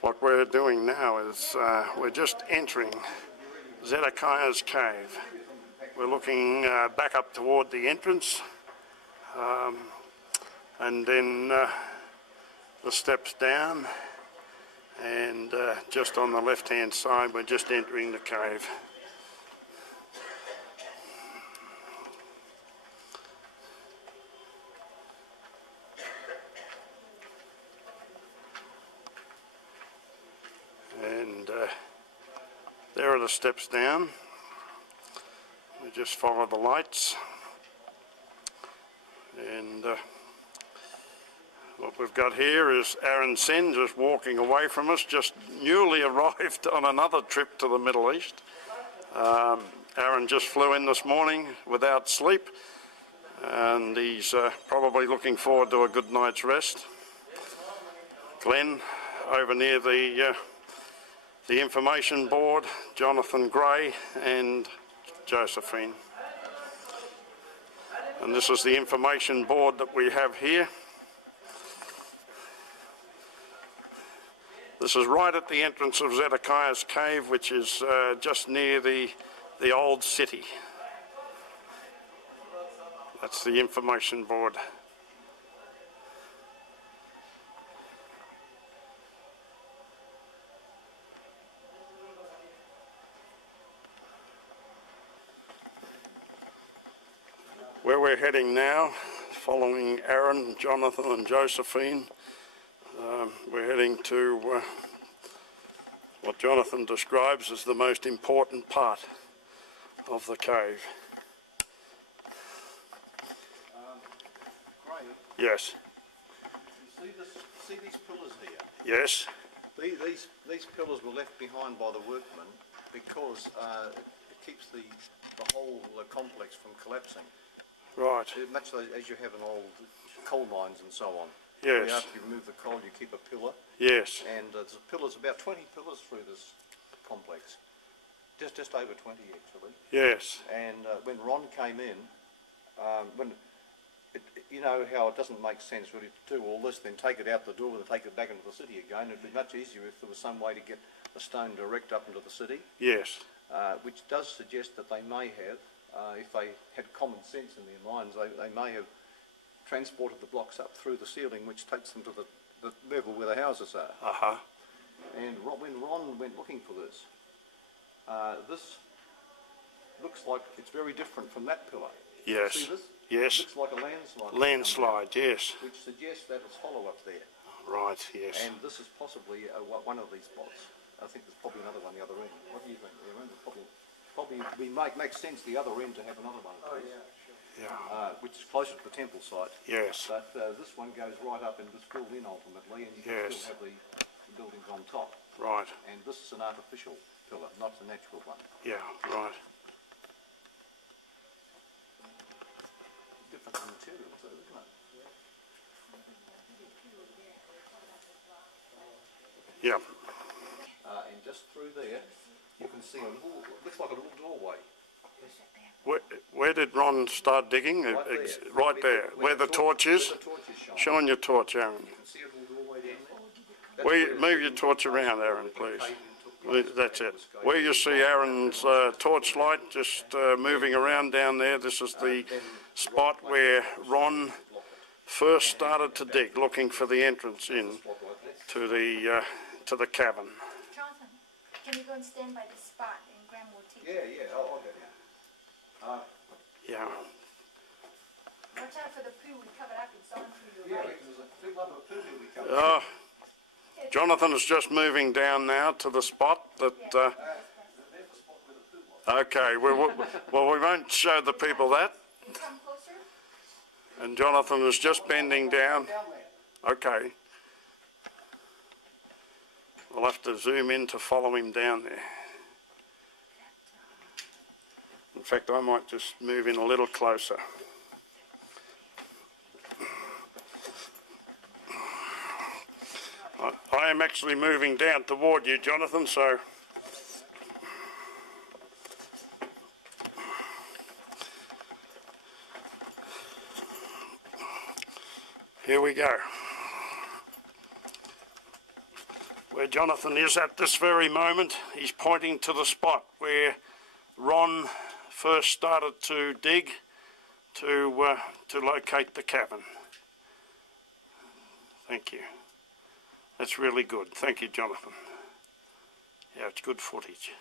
What we're doing now is we're just entering Zedekiah's cave. We're looking back up toward the entrance, and then the steps down, and just on the left hand side we're just entering the cave. And there are the steps down. We just follow the lights, and what we've got here is Aaron Sen just walking away from us, just newly arrived on another trip to the Middle East. Aaron just flew in this morning without sleep, and he's probably looking forward to a good night's rest. Glenn over near the information board, Jonathan Gray and Josephine. And this is the information board that we have here. This is right at the entrance of Zedekiah's cave, which is just near the old city. That's the information board. Where we're heading now, following Aaron, Jonathan and Josephine, we're heading to what Jonathan describes as the most important part of the cave. Graham? Yes. You see these pillars here? Yes. These pillars were left behind by the workmen because it keeps the whole complex from collapsing. Right. Much as you have in old coal mines and so on. Yes. After you remove the coal, you keep a pillar. Yes. And there's pillars, about 20 pillars through this complex. Just over 20 actually. Yes. And when Ron came in, you know how it doesn't make sense really to do all this, then take it out the door and take it back into the city again. It'd be much easier if there was some way to get the stone direct up into the city. Yes. Which does suggest that they may have, if they had common sense in their minds, they may have transported the blocks up through the ceiling, which takes them to the level where the houses are. Uh-huh. And when Ron went looking for this, this looks like it's very different from that pillar. Yes. See this? Yes. It looks like a landslide. Landslide, yes. Which suggests that it's hollow up there. Right, yes. And this is possibly one of these spots. I think there's probably another one the other end. What do you think, Aaron? Probably we makes sense the other end to have another one. Oh yeah, sure. Yeah. Which is closer to the temple site. Yes. But this one goes right up and is filled in ultimately, and you can still have the buildings on top. Right. And this is an artificial pillar, not a natural one. Yeah, right. Different material too, isn't it? Yeah. And just through there, you can see a little, looks like a little doorway. Where did Ron start digging? Right there, where the torch is. Shine your torch, Aaron. You can see a little doorway down there. Move your torch around, Aaron, please. That's it. Where you see Aaron's torch light just moving around down there, this is the spot where Ron first started to dig, looking for the entrance in to the cavern. Jonathan, can you go and stand by this spot and Graham will teach you? Yeah, I'll get down. Yeah. Watch out for the poo, we covered up, it's on through your Yeah, right. there's a big lump of poo here we covered. Jonathan is just moving down now to the spot that. Okay, well, we won't show the people that. Can you come closer? And Jonathan is just bending down. Okay. We'll have to zoom in to follow him down there. In fact, I might just move in a little closer. I am actually moving down toward you, Jonathan, so... Here we go. where Jonathan is at this very moment. He's pointing to the spot where Ron first started to dig to locate the cavern. Thank you. That's really good. Thank you, Jonathan. Yeah, it's good footage.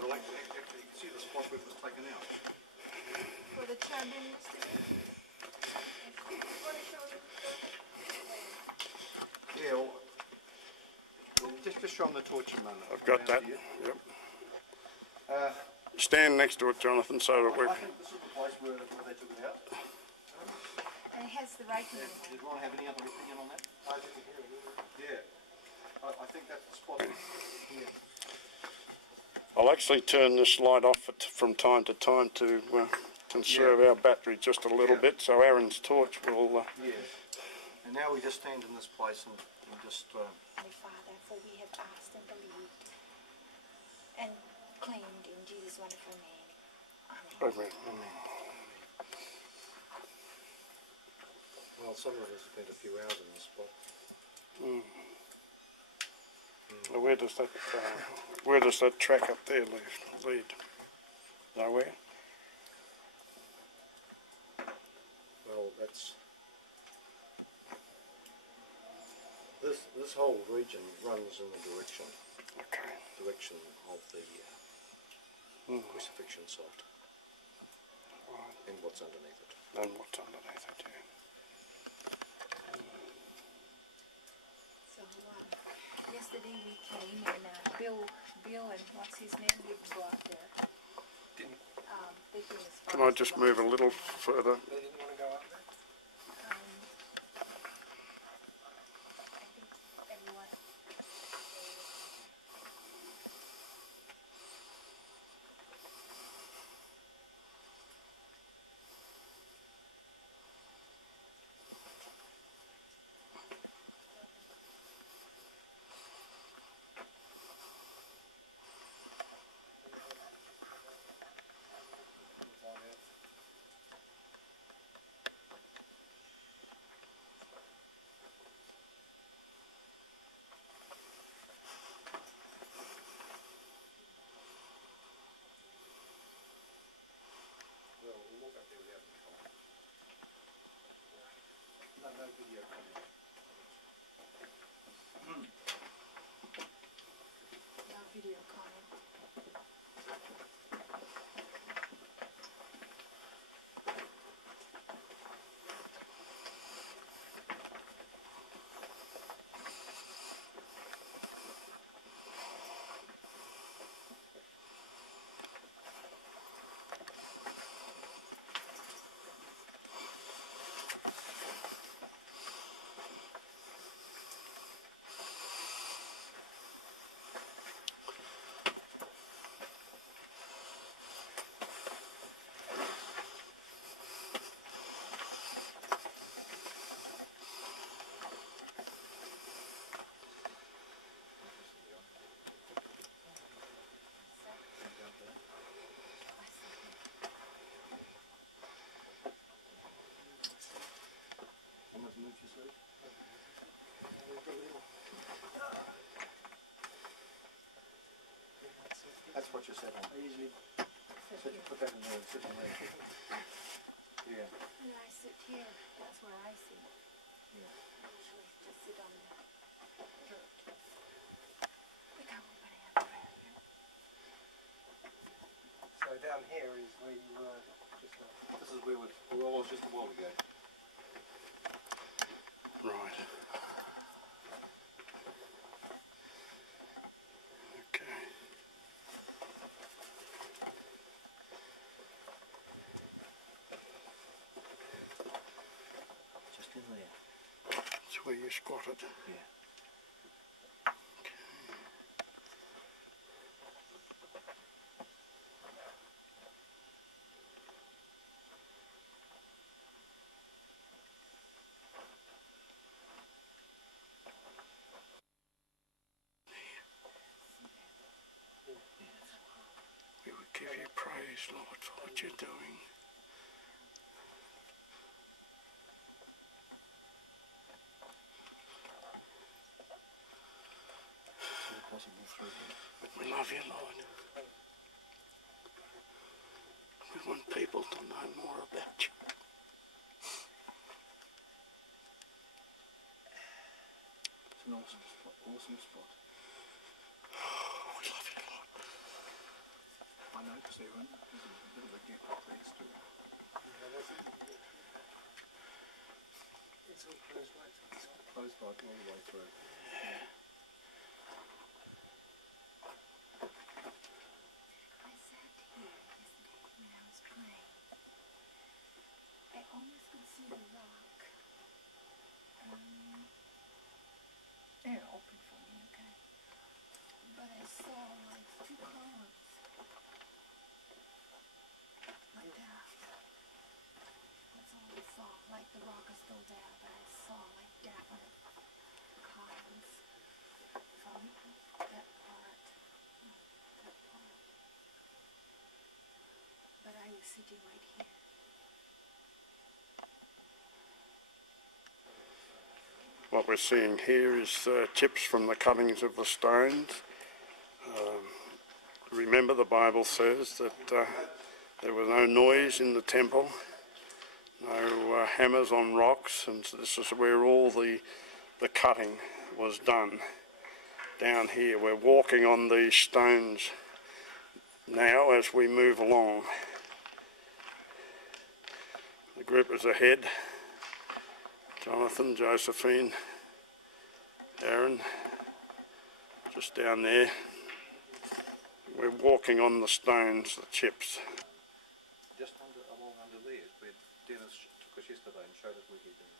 Well, actually, you can see the spot where it was taken out. For the children yesterday? Yeah, well, just show them the torch a moment. I've got that. Here. Yep. Uh, Stand next to it, Jonathan, so that I we. think this is the place where they took it out. And it has the writing on it. Did Ron have any other opinion on that? I didn't hear it. Yeah. I think that's the spot. Yeah. I'll actually turn this light off from time to time to conserve our battery just a little bit, so Aaron's torch will. Yeah. And now we just stand in this place and just. Holy Father, for we have asked and believed and claimed in Jesus' wonderful name. Amen. Amen. Well, some of us have spent a few hours in this spot. Now where does that track up there lead? Nowhere. Well, that's this whole region runs in the direction Okay. of the crucifixion site and what's underneath it. And what's underneath it? Yeah. So yesterday we came and Bill and what's his name didn't go up there. They came as far Can I as just the move a little further? They didn't want to go up there? I think everyone. Well, we'll walk up there without any comment. No video comment. No video comment. How much moved you say? That's what you said on. I usually put that in there and sit in there. Yeah. And I sit here. That's where I sit. Yeah. I usually just sit on the dirt. We come up and have prayer. So down here is where you were just now. This is where we was just a while ago. Right. Okay. Just in there. That's where you squatted. Yeah. praise, Lord, for what you're doing. We love you, Lord. We want people to know more about you. It's an awesome spot, awesome spot. We love you, Lord. I noticed there, there's a bit of a gap up there still. It's all closed right to the top. Close right all the way through. I sat here yesterday when I was praying. I almost could see the rock. They're open for me, okay? But I saw like two columns. Like that. That's all I saw. Like the rock is still there, but I saw like definite columns from that part. That part. But I was sitting right here. What we're seeing here is chips from the cuttings of the stones. Remember, the Bible says that there was no noise in the temple, no hammers on rocks, and this is where all the cutting was done. Down here, we're walking on these stones now as we move along. The group is ahead. Jonathan, Josephine, Aaron, just down there. We're walking on the stones, the chips. Just along under there is where Dennis took us yesterday and showed us where he'd been.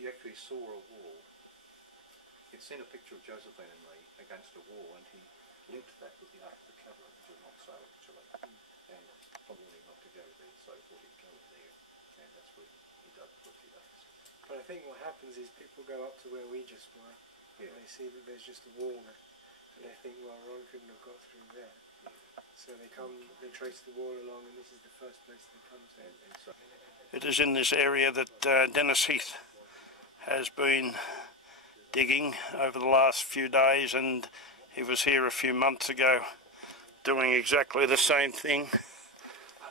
He actually saw a wall. He'd seen a picture of Josephine and me against a wall, and he linked that with the Ark of the Covenant, which was not so actually. And from warning not to go there, so he thought he'd go in there, and that's where he dug for 2 days. But I think what happens is people go up to where we just were, and they see that there's just a wall there, and they think, well, Ron couldn't have got through there. So they come, they trace the wall along, and this is the first place they come to. And so It is in this area that Dennis Heath has been digging over the last few days, and he was here a few months ago doing exactly the same thing.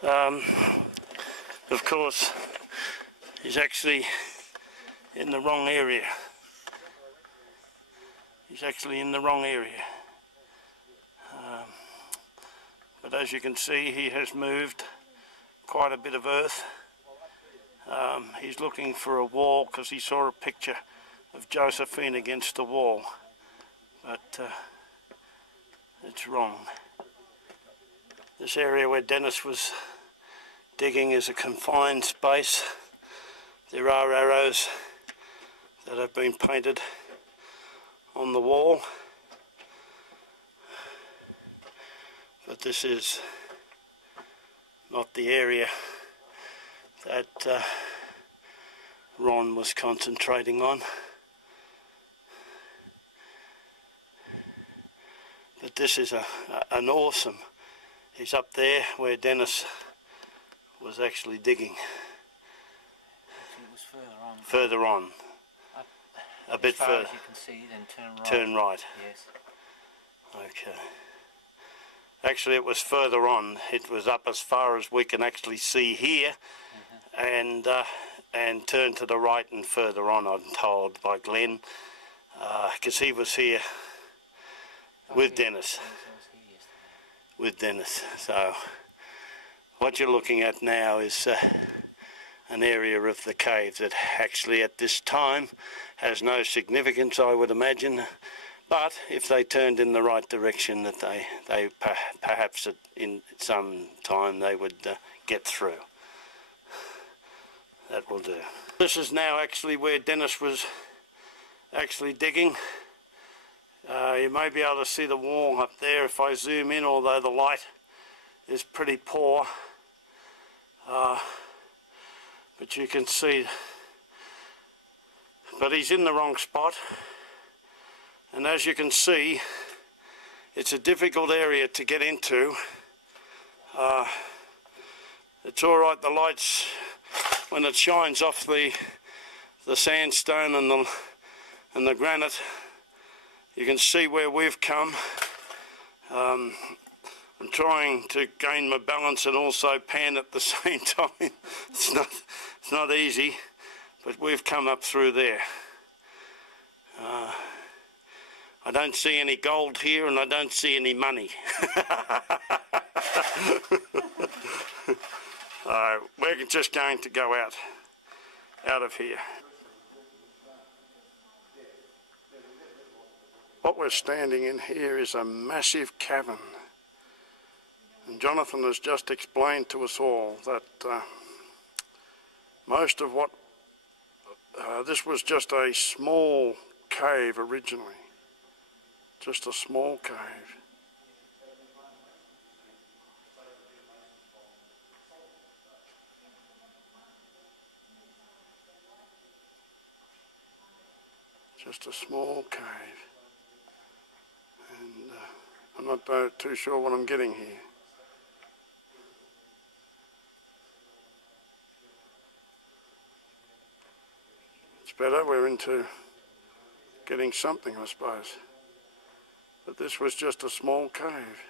Of course, he's actually in the wrong area. He's actually in the wrong area. But as you can see, he has moved quite a bit of earth. He's looking for a wall because he saw a picture of Josephine against the wall. But it's wrong. This area where Dennis was digging is a confined space. There are arrows that have been painted on the wall, but this is not the area that Ron was concentrating on. But this is an awesome. He's up there where Dennis was actually digging. It was further on. Further on. A bit as far further. as you can see, then turn right. Turn right. Yes. Okay. Actually, it was further on. It was up as far as we can actually see here, and turn to the right and further on, I'm told by Glenn, because he was here with Dennis. Yes, I was here yesterday. With Dennis. So what you're looking at now is an area of the cave that actually at this time has no significance, I would imagine, but if they turned in the right direction, that they perhaps in some time they would get through. That will do. This is now actually where Dennis was actually digging. You may be able to see the wall up there if I zoom in, although the light is pretty poor. But you can see, but he's in the wrong spot, and as you can see, it's a difficult area to get into. It's all right, the lights, when it shines off the sandstone and the granite, you can see where we've come. I'm trying to gain my balance and also pan at the same time. It's not easy, but we've come up through there. I don't see any gold here, and I don't see any money. We're just going to go out of here. What we're standing in here is a massive cavern. And Jonathan has just explained to us all that most of what... this was just a small cave originally. Just a small cave. Just a small cave. And I'm not too sure what I'm getting here. It's better, we're into getting something, I suppose. But this was just a small cave.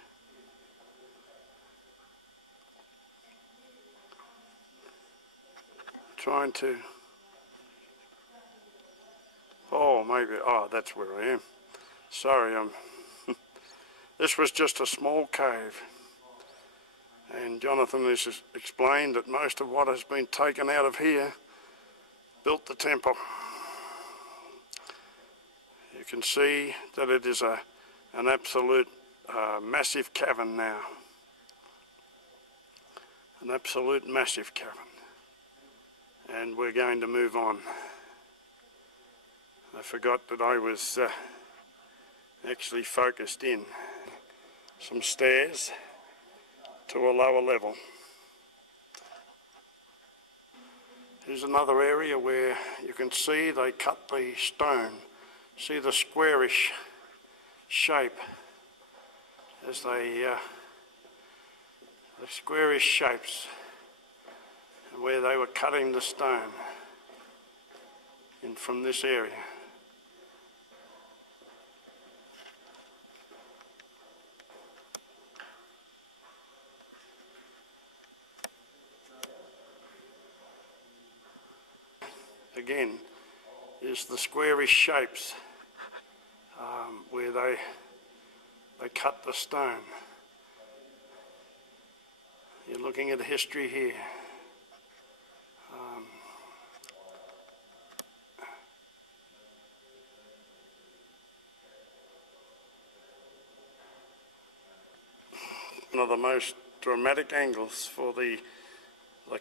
Trying to... Oh, maybe... Oh, that's where I am. Sorry, this was just a small cave. And Jonathan has explained that most of what has been taken out of here built the temple. You can see that it is an absolute massive cavern now. An absolute massive cavern. And we're going to move on. I forgot that I was actually focused in. Some stairs to a lower level. Here's another area where you can see they cut the stone. See the squarish shape as the squarish shapes where they were cutting the stone in from this area. Again, is the squarish shapes where they cut the stone. You're looking at history here. One of the most dramatic angles for the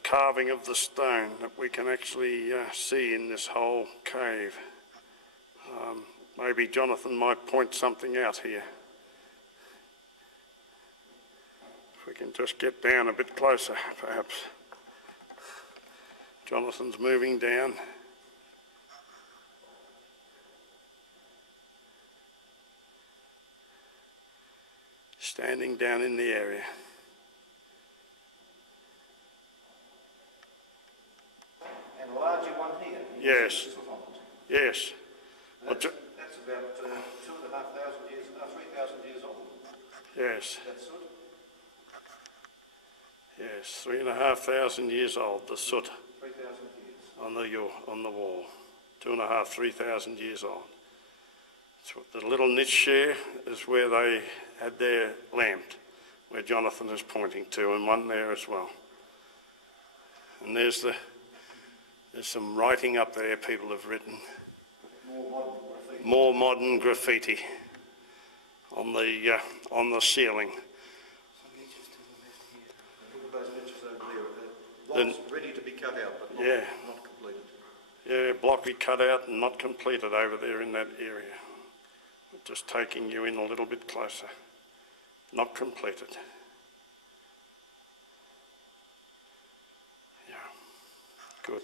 carving of the stone that we can actually see in this whole cave. Maybe Jonathan might point something out here. If we can just get down a bit closer, perhaps. Jonathan's moving down. Standing down in the area. And a larger one here. Yes. Yes. That's about 2,500 years, 3,000 years old. Yes. That soot? Yes, 3,500 years old, the soot 3,000 years. on the wall. 2,500, 3,000 years old. So the little niche there is where they had their lamp, where Jonathan is pointing to, and one there as well. And there's some writing up there people have written. More modern graffiti on the ceiling. Look at those niches over there. Blocks ready to be cut out, but not completed. Yeah, blocky cut out and not completed over there in that area. Just taking you in a little bit closer. Not completed. Yeah, good.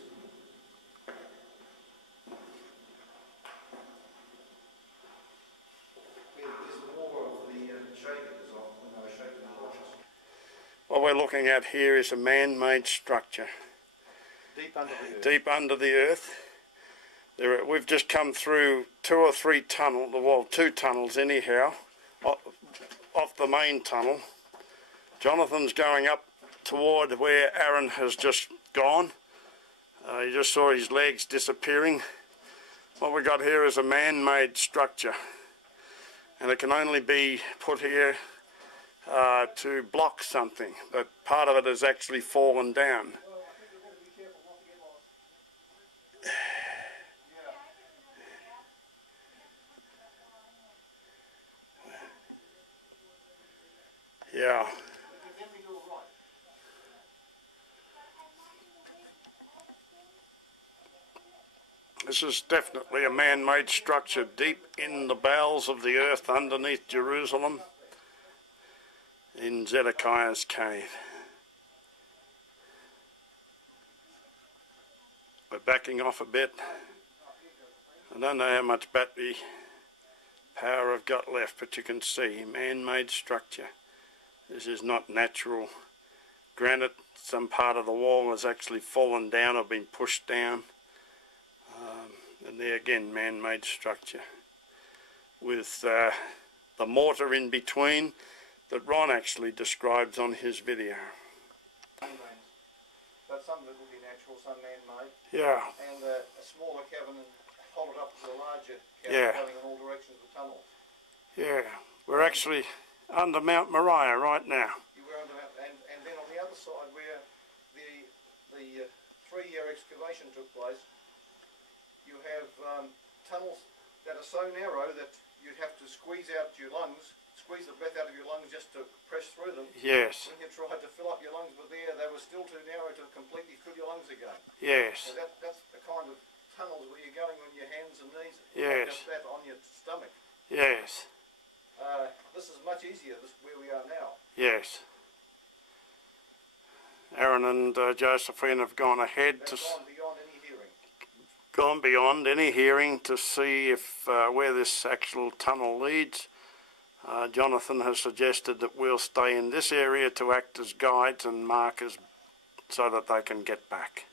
Well, we're looking at here is a man-made structure. Deep under the earth. Deep under the earth. We've just come through 2 or 3 tunnels, well, 2 tunnels anyhow, off the main tunnel. Jonathan's going up toward where Aaron has just gone. You just saw his legs disappearing. What we got here is a man-made structure, and it can only be put here to block something, but part of it has actually fallen down. Yeah. This is definitely a man-made structure deep in the bowels of the earth underneath Jerusalem in Zedekiah's cave. We're backing off a bit. I don't know how much battery power I've got left, but you can see man-made structure. This is not natural granite. Some part of the wall has actually fallen down or been pushed down. And there again, man-made structure with the mortar in between that Ron actually describes on his video. But some of it will be natural, some man-made. Yeah. And a smaller cavern followed up to a larger cavern going in all directions of the tunnels. Yeah. We're actually under Mount Moriah right now. You were under Mount, and then on the other side where the 3-year excavation took place, you have tunnels that are so narrow that you'd have to squeeze out your lungs, squeeze the breath out of your lungs just to press through them. Yes. When you tried to fill up your lungs with air, they were still too narrow to completely fill your lungs again. Yes. So that's the kind of tunnels where you're going on your hands and knees, Yes. just that on your stomach. Yes. This is much easier, where we are now. Yes. Aaron and Josephine have gone ahead They've to... gone beyond any hearing. to see if where this actual tunnel leads. Jonathan has suggested that we'll stay in this area to act as guides and markers so that they can get back.